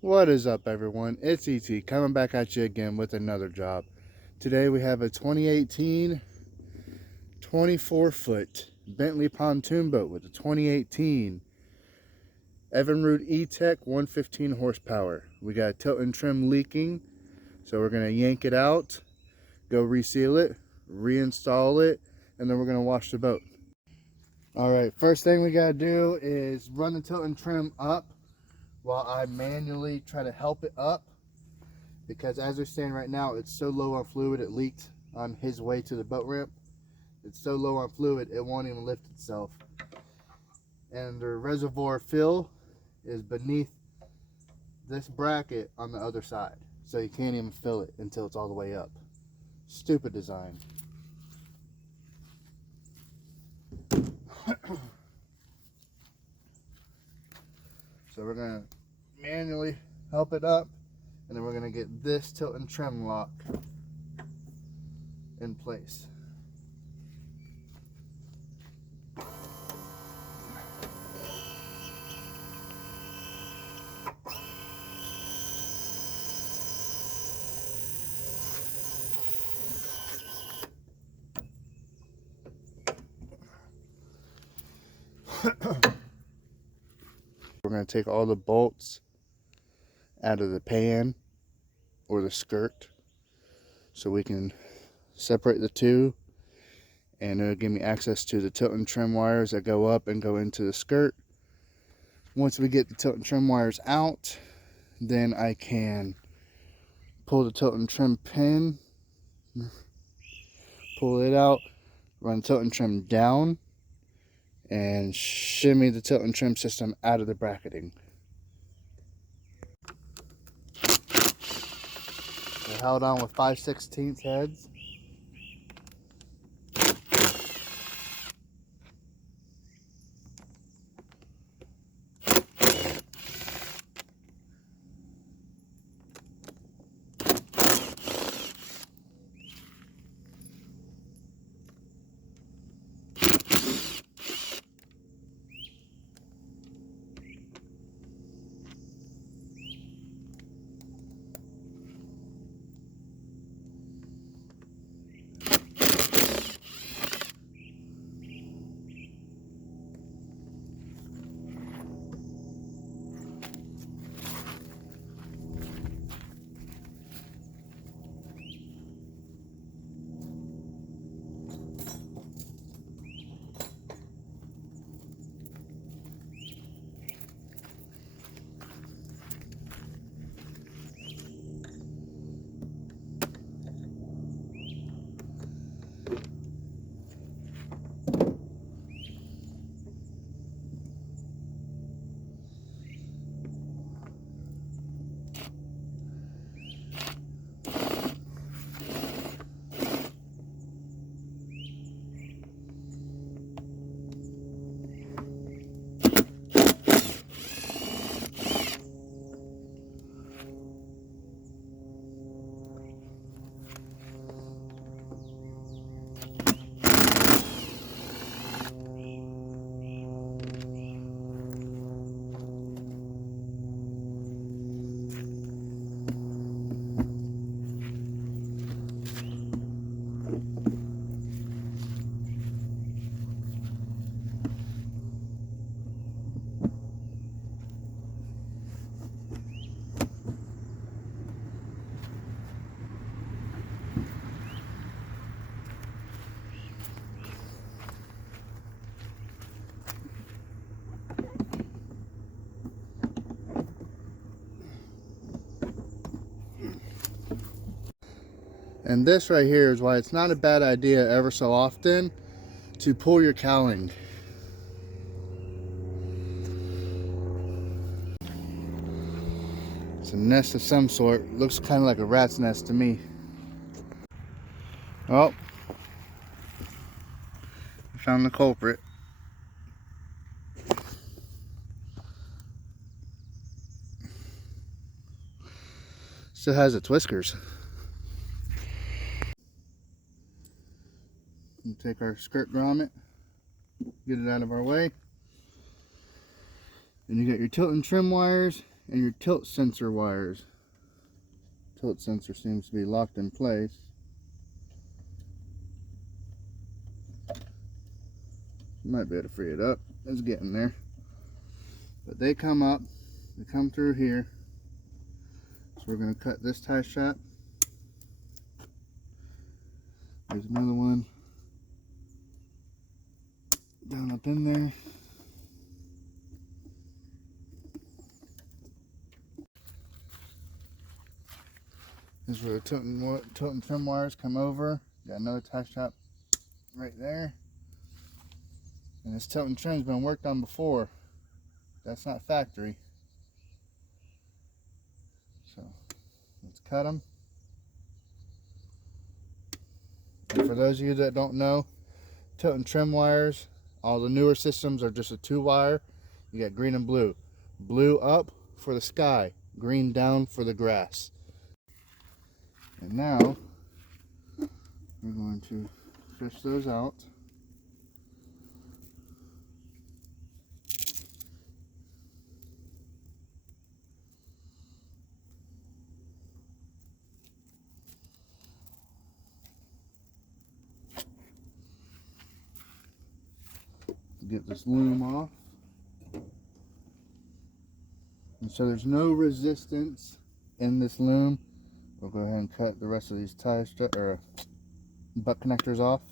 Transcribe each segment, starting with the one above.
What is up, everyone? It's ET coming back at you again with another job. Today we have a 2018 24-foot Bentley pontoon boat with a 2018 Evinrude E-Tec 115 horsepower. We got a tilt and trim leaking, so we're going to yank it out, go reseal it, reinstall it, and then we're going to wash the boat. Alright, first thing we got to do is run the tilt and trim up while I manually try to help it up, because as we're standing right now, it's so low on fluid. It leaked on his way to the boat ramp. It's so low on fluid it won't even lift itself, and the reservoir fill is beneath this bracket on the other side, so you can't even fill it until it's all the way up. Stupid design. So we're going to manually help it up, and then we're going to get this tilt and trim lock in place. We're going to take all the bolts out of the pan or the skirt so we can separate the two, and it'll give me access to the tilt and trim wires that go up and go into the skirt. Once we get the tilt and trim wires out, then I can pull the tilt and trim pin, pull it out, run tilt and trim down, and shimmy the tilt and trim system out of the bracketing. They're held on with 5/16 heads. And this right here is why it's not a bad idea ever so often to pull your cowling. It's a nest of some sort. Looks kind of like a rat's nest to me. Oh, I found the culprit. Still has its whiskers. We'll take our skirt grommet, get it out of our way. Then you got your tilt and trim wires and your tilt sensor wires. Tilt sensor seems to be locked in place. You might be able to free it up. It's getting there. But they come up, they come through here. So we're going to cut this tie strap. There's another one down up in there. This is where the tilt and trim wires come over. Got another tie strap right there. And this tilt and trim's been worked on before. That's not factory. So let's cut them. And for those of you that don't know, tilt and trim wires, all the newer systems are just a 2-wire. You got green and blue. Blue up for the sky, green down for the grass. And now we're going to fish those out. Get this loom off. And so there's no resistance in this loom. We'll go ahead and cut the rest of these butt connectors off.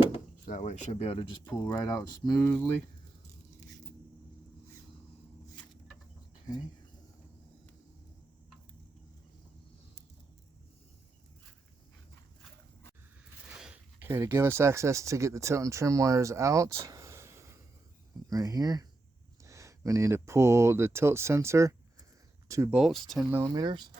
So that way it should be able to just pull right out smoothly. Okay. Okay, to give us access to get the tilt and trim wires out, right here, we need to pull the tilt sensor, 2 bolts, 10 millimeters.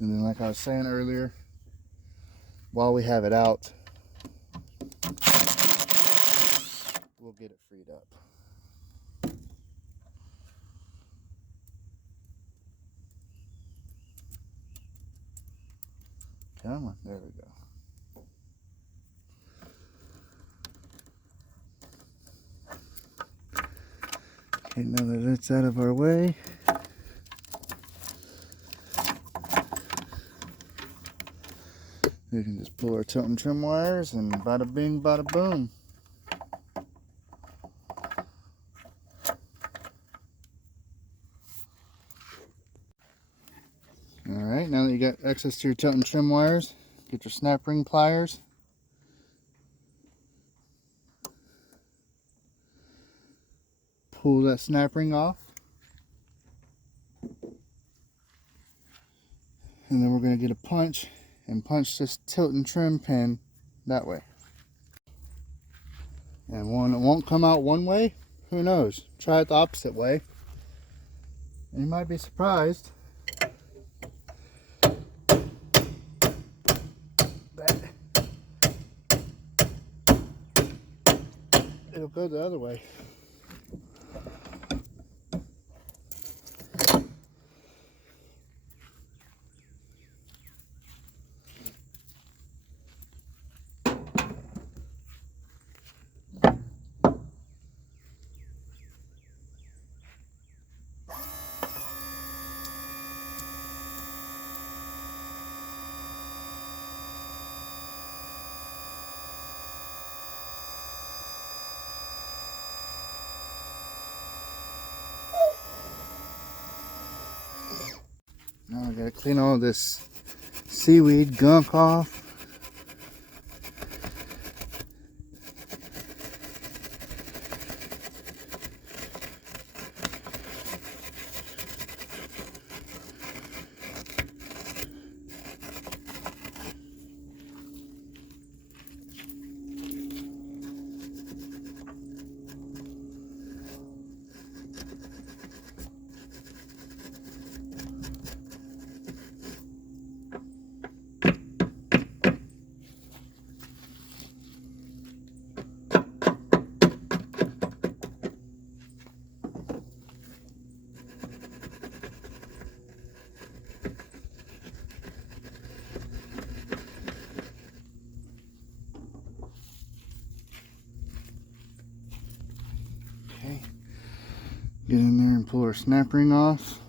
And then, like I was saying earlier, while we have it out, we'll get it freed up. Come on, there we go. Okay, now that it's out of our way, we can just pull our tilt and trim wires and bada bing, bada boom. Alright, now that you got access to your tilt and trim wires, get your snap ring pliers. Pull that snap ring off. And then we're going to get a punch and punch this tilt and trim pin that way. And one, it won't come out one way. Who knows? Try it the opposite way. And you might be surprised that it'll go the other way. Now I gotta clean all this seaweed gunk off. Get in there and pull our snap ring off.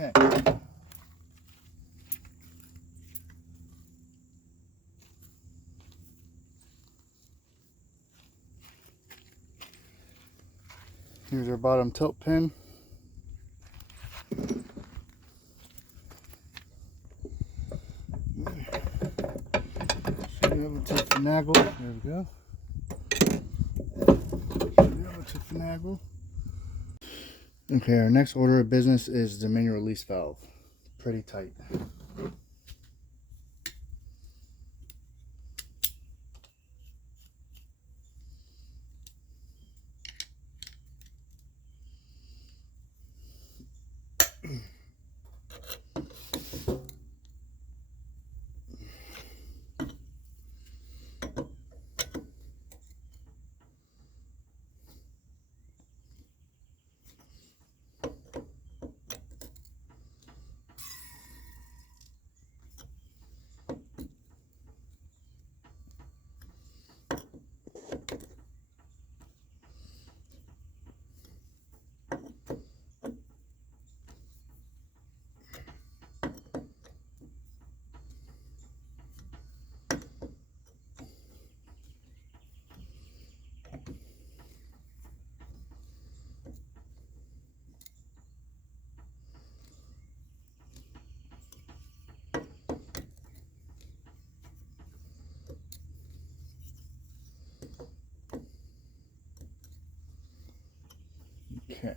Okay. Here's our bottom tilt pin. Should be able to finagle. There we go. Should be able to finagle. Okay, our next order of business is the manual release valve. Pretty tight. Okay.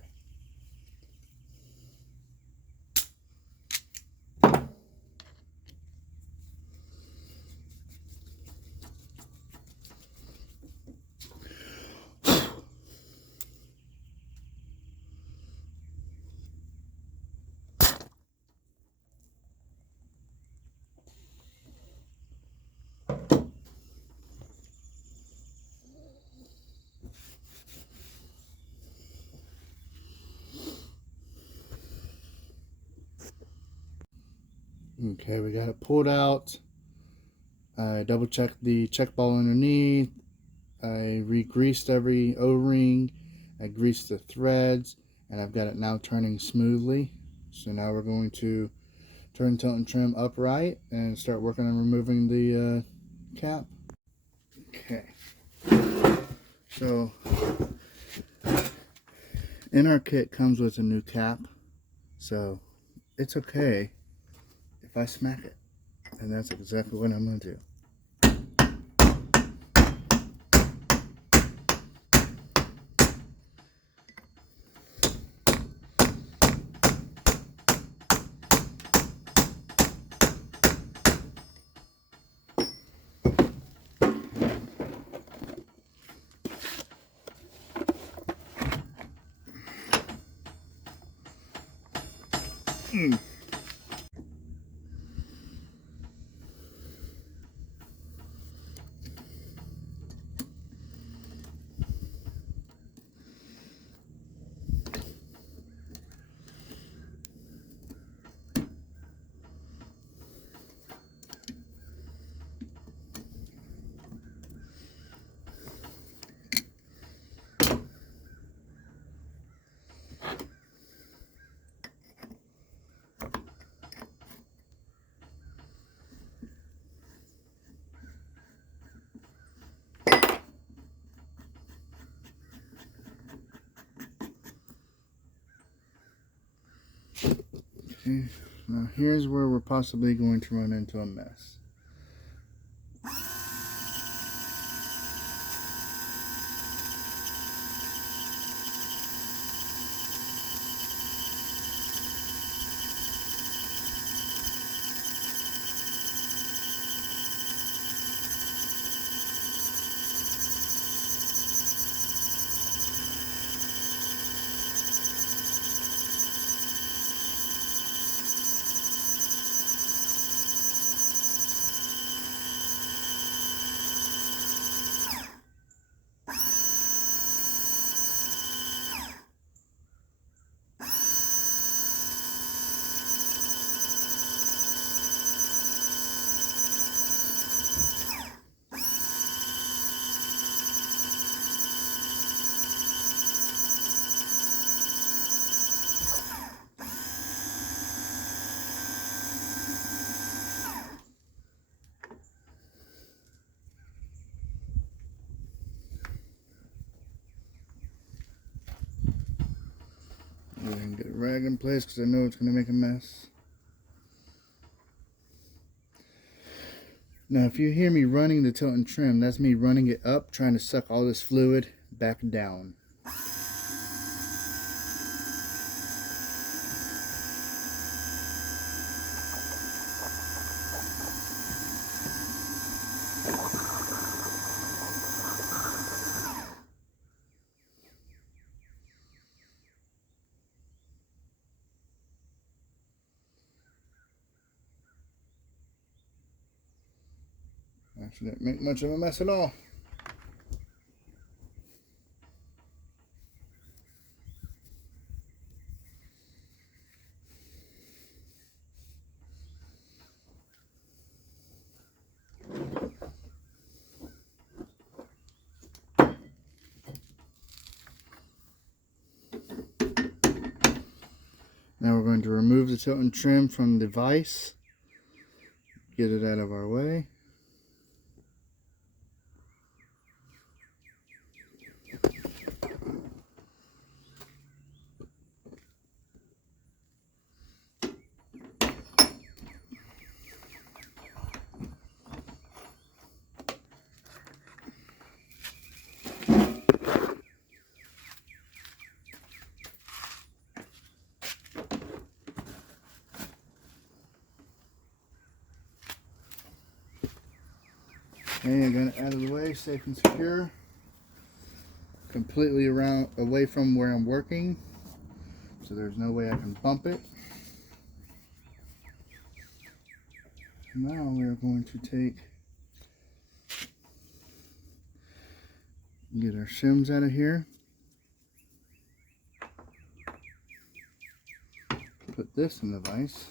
Okay, we got it pulled out. I double checked the check ball underneath. I re-greased every O-ring. I greased the threads, and I've got it now turning smoothly. So now we're going to turn, tilt, and trim upright and start working on removing the cap. Okay. So in our kit comes with a new cap, so it's okay if I smack it, and that's exactly what I'm going to do. Okay, now here's where we're possibly going to run into a mess. rag in place because I know it's going to make a mess. Now if you hear me running the tilt and trim, that's me running it up, trying to suck all this fluid back down. Actually didn't make much of a mess at all. Now we're going to remove the tilt and trim from the vise, get it out of our way. Okay, I'm going to out of the way, safe and secure. Completely around, away from where I'm working, so there's no way I can bump it. Now we're going to get our shims out of here. Put this in the vise.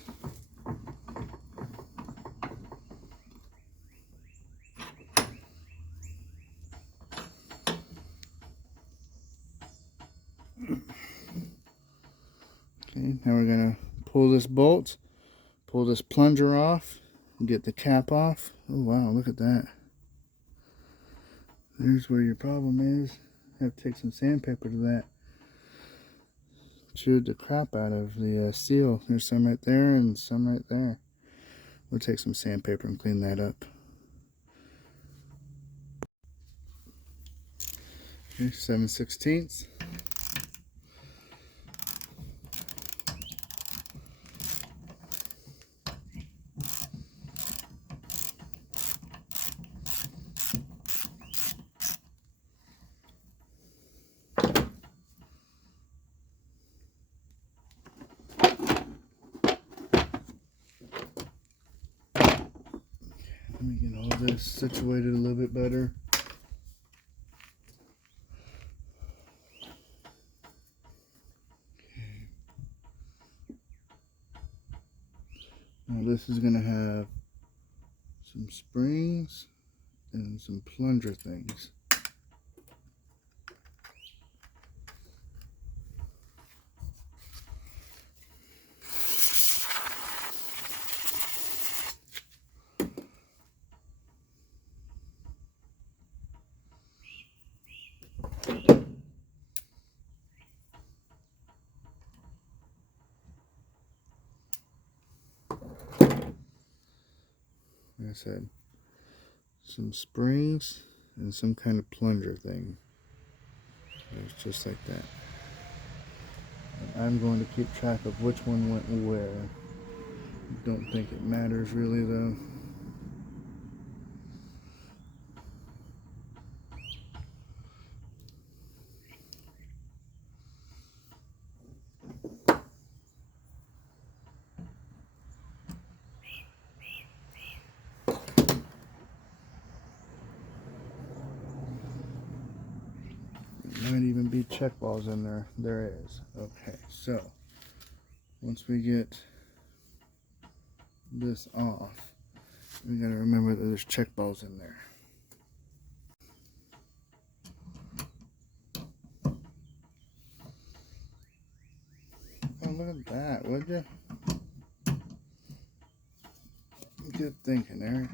Okay, now we're going to pull this bolt, pull this plunger off, and get the cap off. Oh wow, look at that. There's where your problem is. You have to take some sandpaper to that. Chewed the crap out of the seal. There's some right there and some right there. We'll take some sandpaper and clean that up. Okay, 7/16. Let me get all this situated a little bit better. Okay. Now this is going to have some springs and some plunger things. Like I said, some springs and some kind of plunger thing. It's just like that. And I'm going to keep track of which one went where. Don't think it matters really though. Might even be check balls in there. There is. Okay, so once we get this off, we gotta remember that there's check balls in there. Oh, look at that, would you? Good thinking, Eric.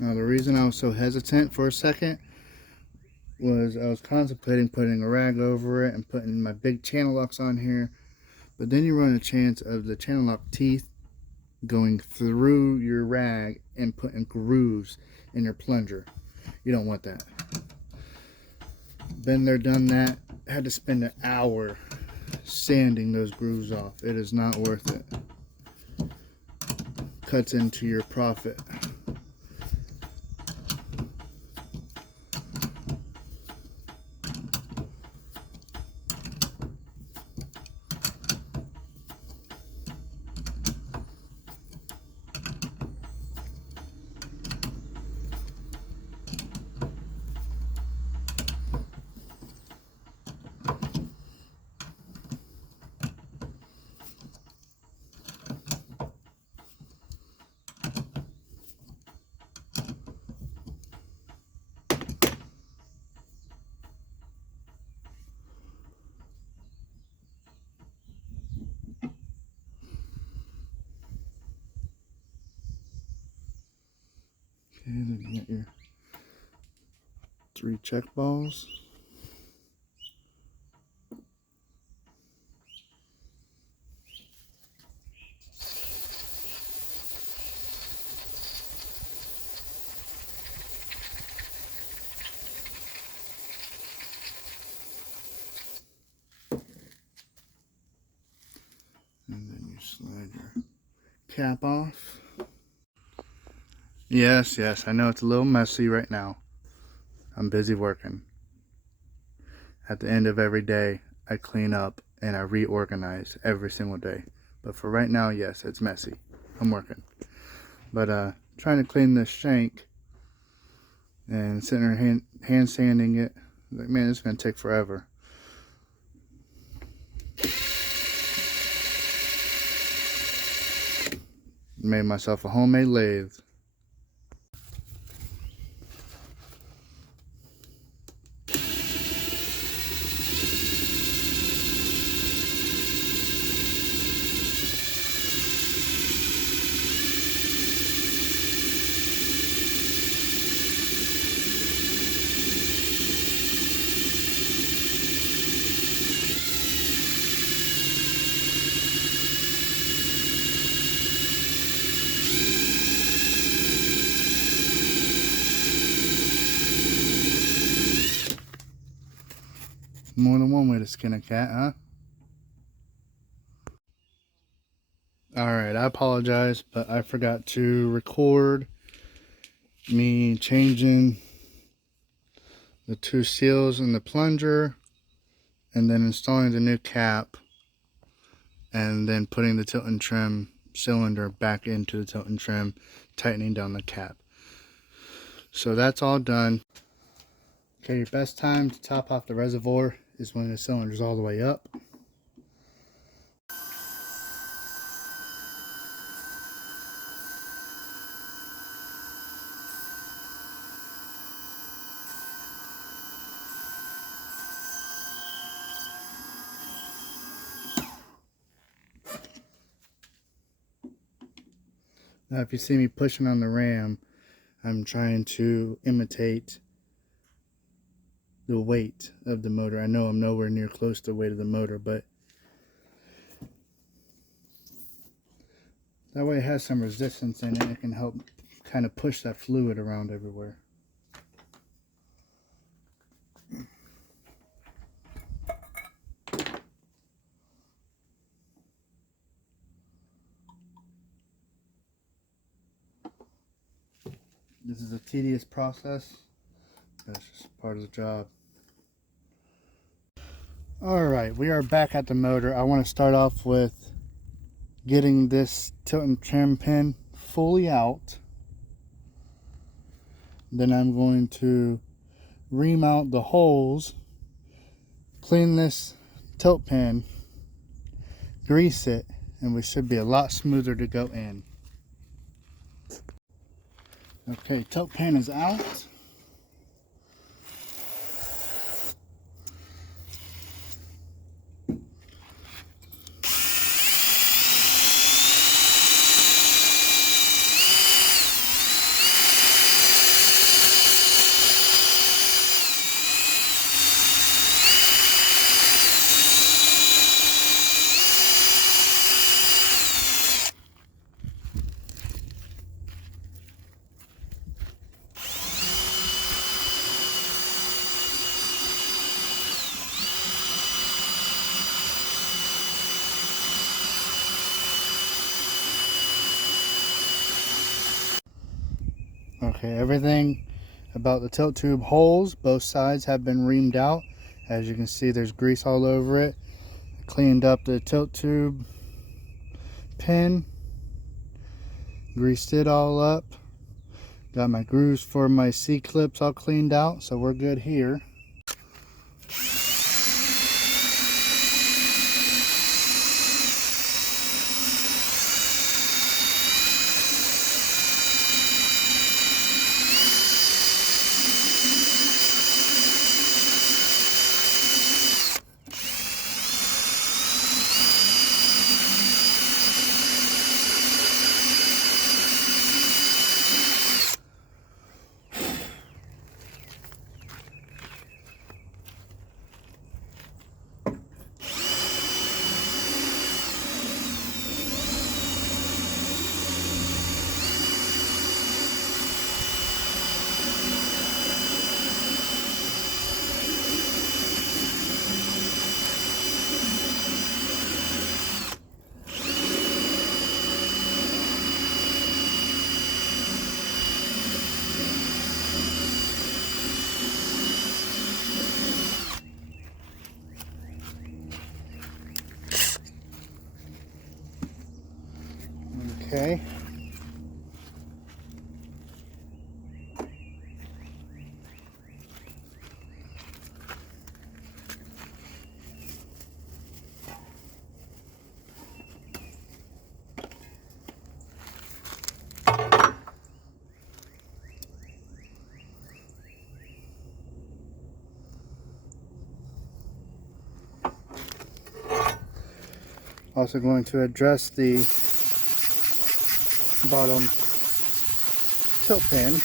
Now the reason I was so hesitant for a second was I was contemplating putting a rag over it and putting my big channel locks on here, but then you run a chance of the channel lock teeth going through your rag and putting grooves in your plunger. You don't want that. Been there, done that. Had to spend an hour sanding those grooves off. It is not worth it. Cuts into your profit. Okay, then you get your 3 check balls. And then you slide your cap off. Yes, I know it's a little messy right now. I'm busy working. At the end of every day, I clean up and I reorganize every single day. But for right now, yes, it's messy. I'm working. But trying to clean this shank and sitting there hand sanding it. Like, man, it's gonna take forever. Made myself a homemade lathe. More than one way to skin a cat, huh? Alright, I apologize, but I forgot to record me changing the 2 seals in the plunger and then installing the new cap and then putting the tilt and trim cylinder back into the tilt and trim, tightening down the cap. So that's all done. Okay, your best time to top off the reservoir is when the cylinder's all the way up. Now if you see me pushing on the ram, I'm trying to imitate the weight of the motor. I know I'm nowhere near close to the weight of the motor, but that way it has some resistance in it. It can help kind of push that fluid around everywhere. This is a tedious process. That's just part of the job. Alright, we are back at the motor. I want to start off with getting this tilt and trim pin fully out. Then I'm going to remount the holes, clean this tilt pin, grease it, and we should be a lot smoother to go in. Okay, tilt pin is out. Okay, everything about the tilt tube holes, both sides have been reamed out. As you can see, there's grease all over it. Cleaned up the tilt tube pin, greased it all up. Got my grooves for my C-clips all cleaned out, so we're good here. Okay. Also going to address the bottom tilt pin.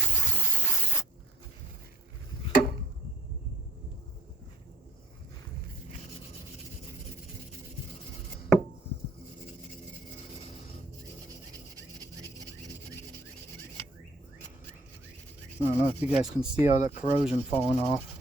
I don't know if you guys can see all that corrosion falling off.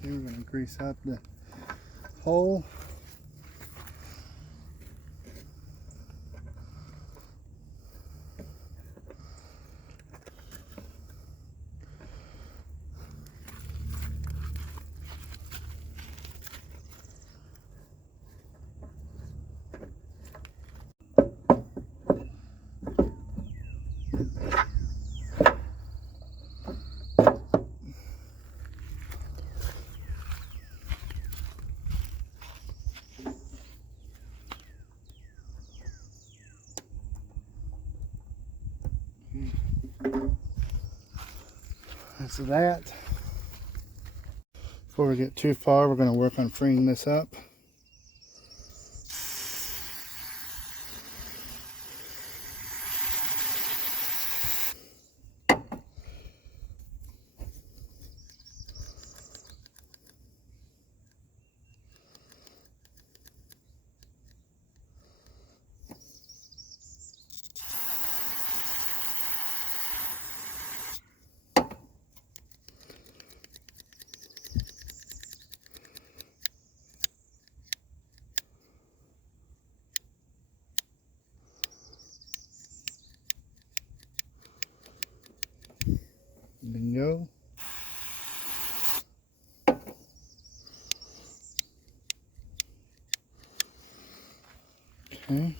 We're going to grease up the hole. That's that. Before we get too far, we're going to work on freeing this up. Bingo. Okay.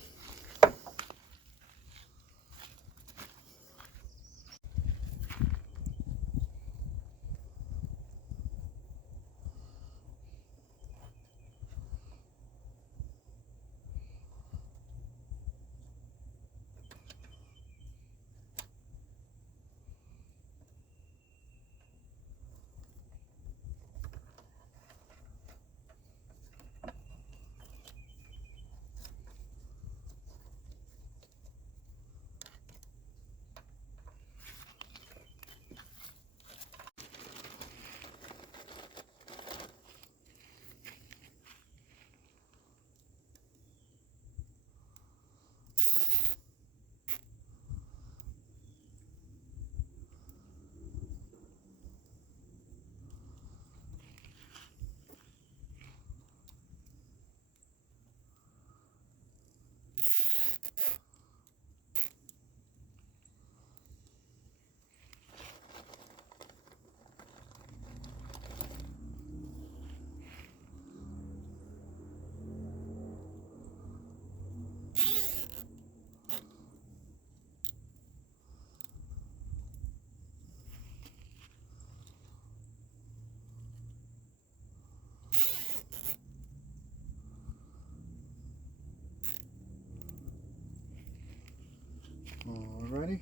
Ready?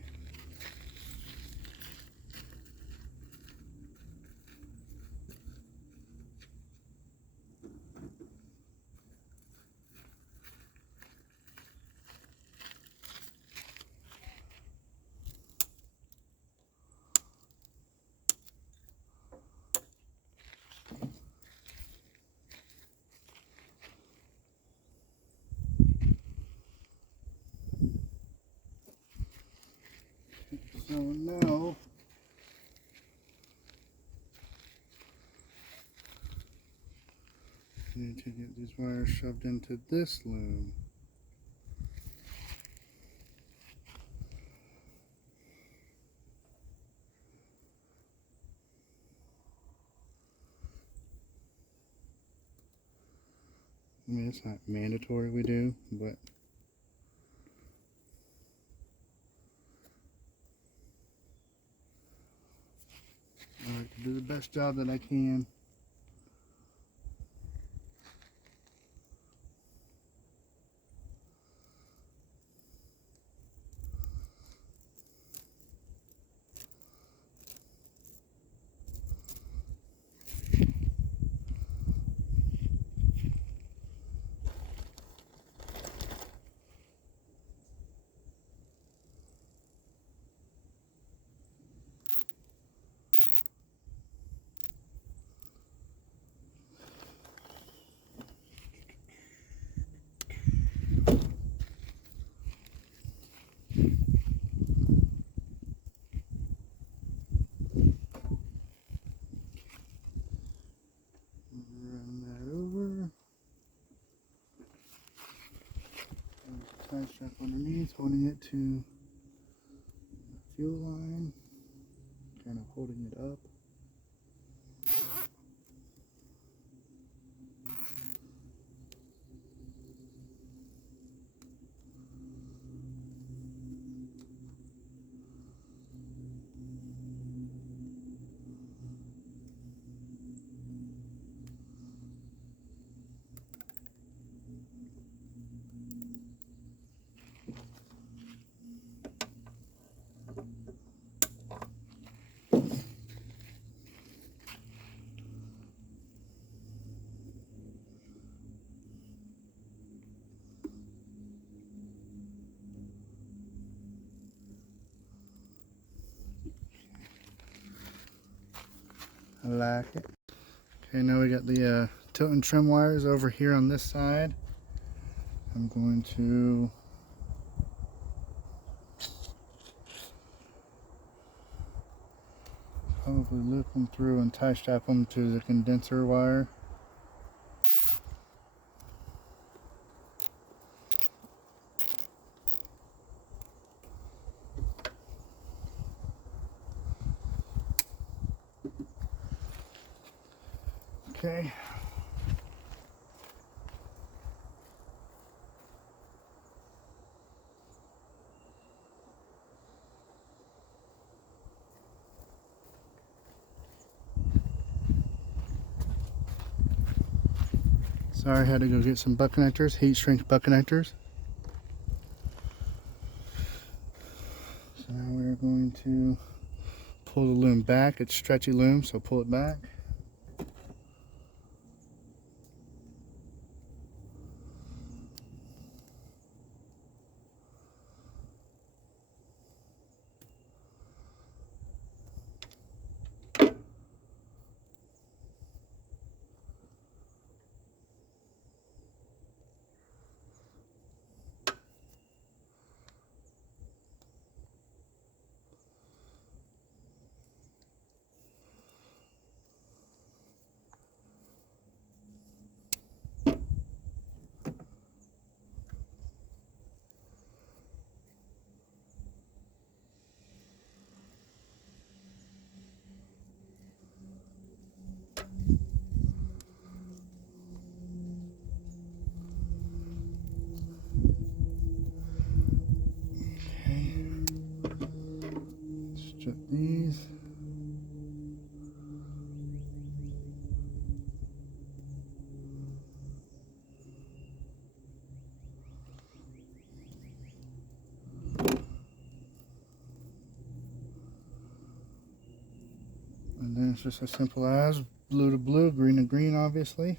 So now I need to get these wires shoved into this loom. I mean, it's not mandatory we do, but I like to do the best job that I can. Run that over. There's a tie strap underneath, holding it to the fuel line, kind of holding it up. I like it. Okay, now we got the tilt and trim wires over here on this side. I'm going to probably loop them through and tie strap them to the condenser wire. Okay. Sorry, I had to go get some butt connectors, heat shrink butt connectors. So now we're going to pull the loom back. It's stretchy loom, so pull it back. Strip these. it's just as simple as blue to blue, green to green, obviously.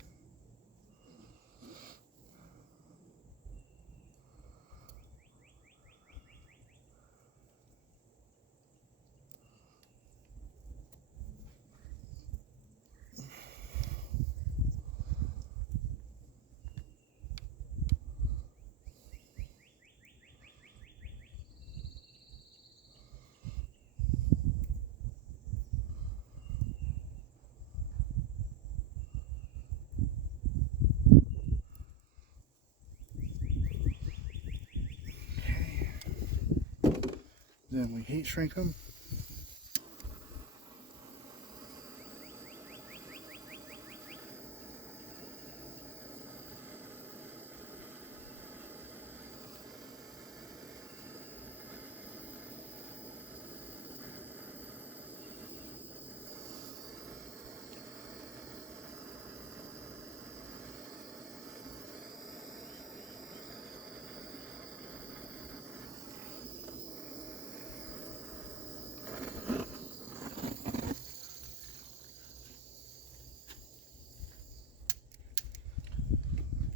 Then we heat shrink them.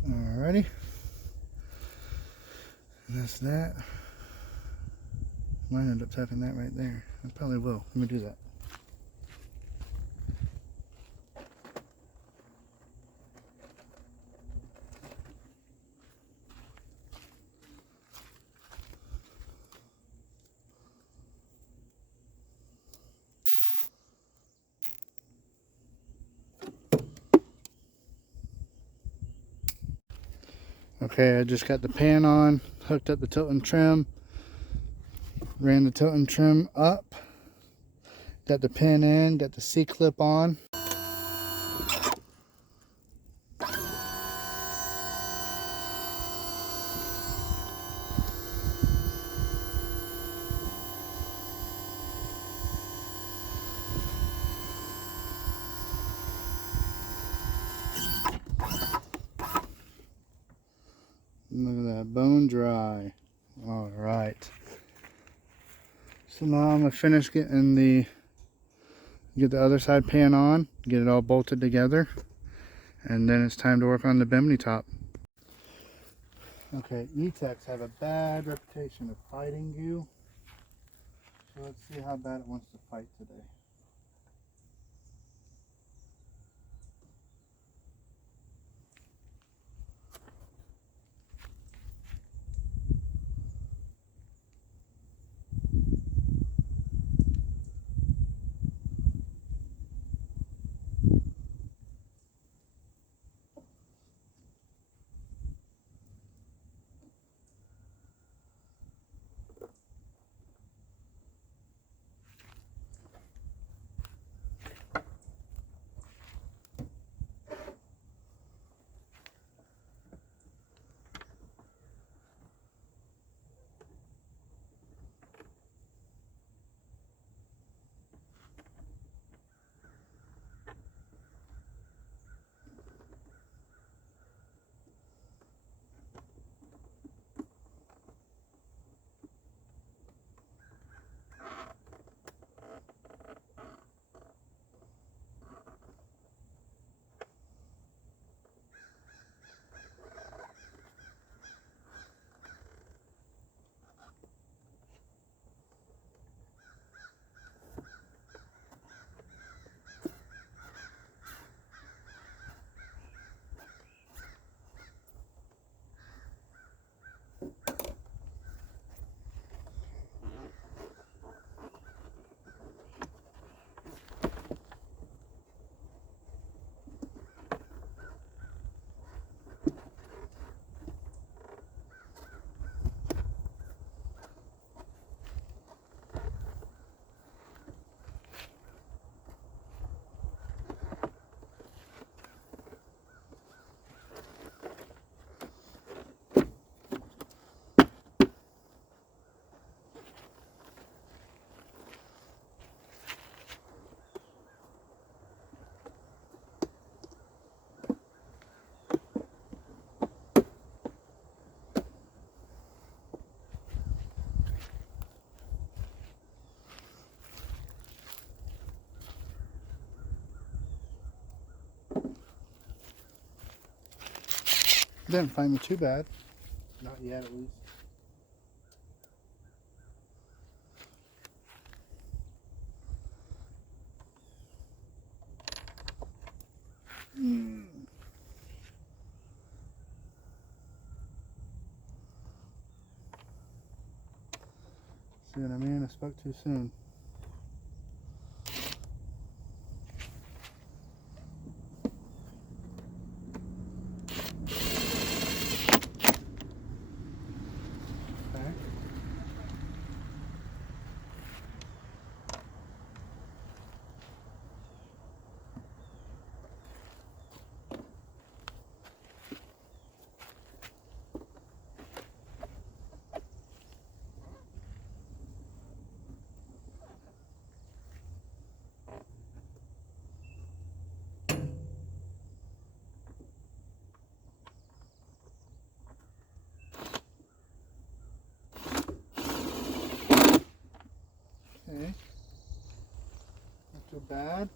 Alrighty. And that's that. Might end up tucking that right there. I probably will. Let me do that. Okay, I just got the pan on, hooked up the tilt and trim, ran the tilt and trim up, got the pin in, got the C-clip on. Look at that, bone dry. All right. So now I'm gonna finish getting get the other side pan on, get it all bolted together, and then it's time to work on the bimini top. Okay, E-Tecs have a bad reputation of fighting you. So let's see how bad it wants to fight today. Didn't find me too bad. Not yet, at least. See what I mean? I spoke too soon. Okay. Okay. Not too bad.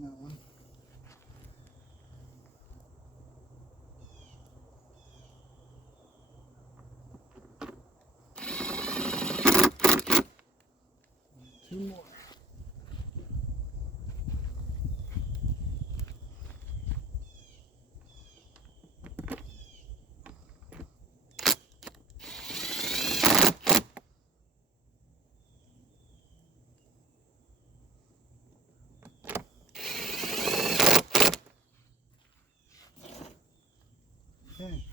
That one. Two more. Okay.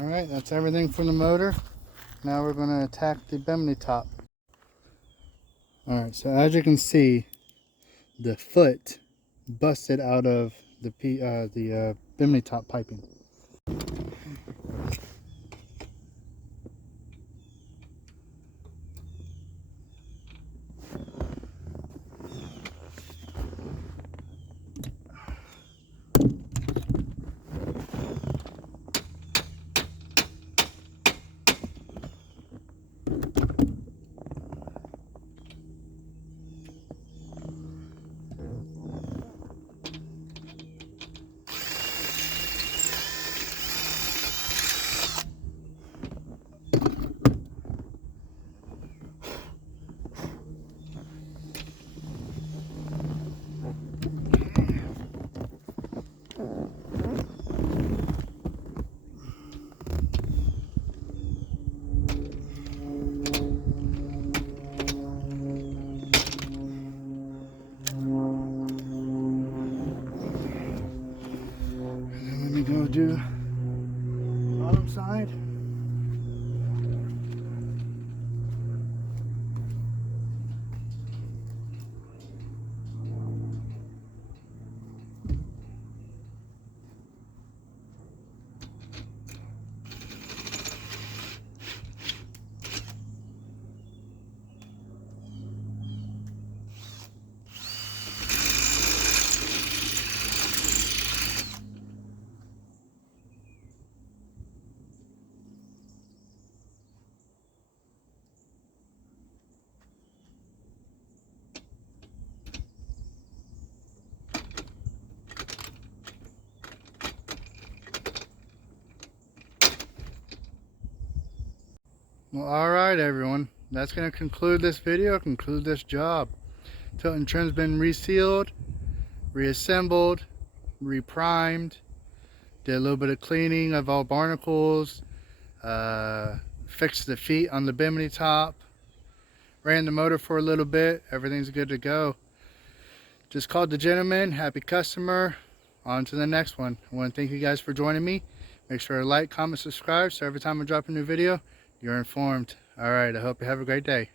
Alright, that's everything from the motor. Now we're going to attack the bimini top. Alright, so as you can see, the foot busted out of the bimini top piping. we'll do bottom side. Well, alright everyone, that's going to conclude this video, conclude this job. Tilt and trim's been resealed, reassembled, reprimed, did a little bit of cleaning of all barnacles, fixed the feet on the bimini top, ran the motor for a little bit, everything's good to go. Just called the gentleman, happy customer, on to the next one. I want to thank you guys for joining me. Make sure to like, comment, subscribe, so every time I drop a new video, you're informed. Alright, I hope you have a great day.